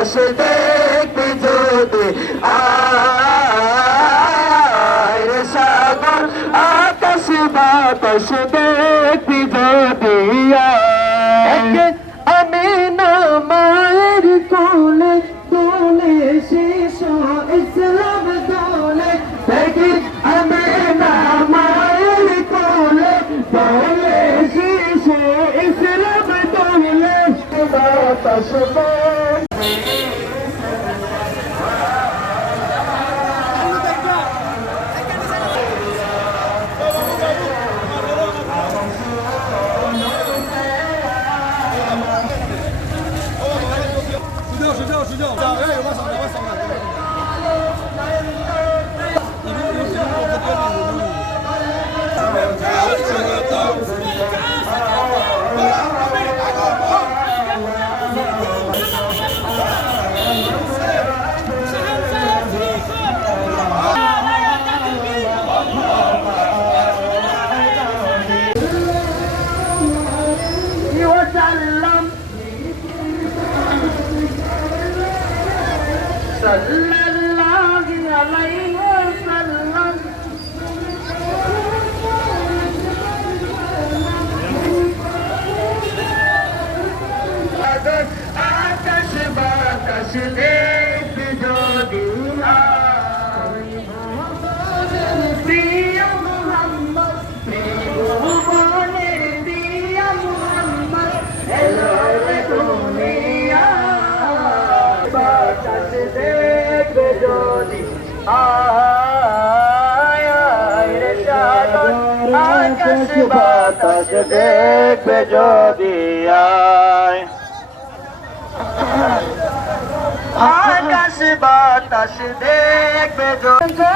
আকাশ দেখবি যদি আয় রে সাগর আকাশ বাতাস দেখবি যদি আমি না মায়ের কোলে কোলে শিশু ইসলাম দোলে দেখি আমি না মায়ের কোলে কোলে শিশু ইসলাম দোলে বাতাস睡觉，哎，有把手，有把手了。सल्लल्लाहु अलैहि वसल्लम आकाश बातास देखबि যদি প্রিয় মুহাম্মদ ভুবনের প্রিয় মুহাম্মদ এলো রে দুনিয়া বাতাস দেখবে যদি আয় রে সাগর আকাশ বাতাস দেখবে যদি আকাশ বাতাস দেখবে যদি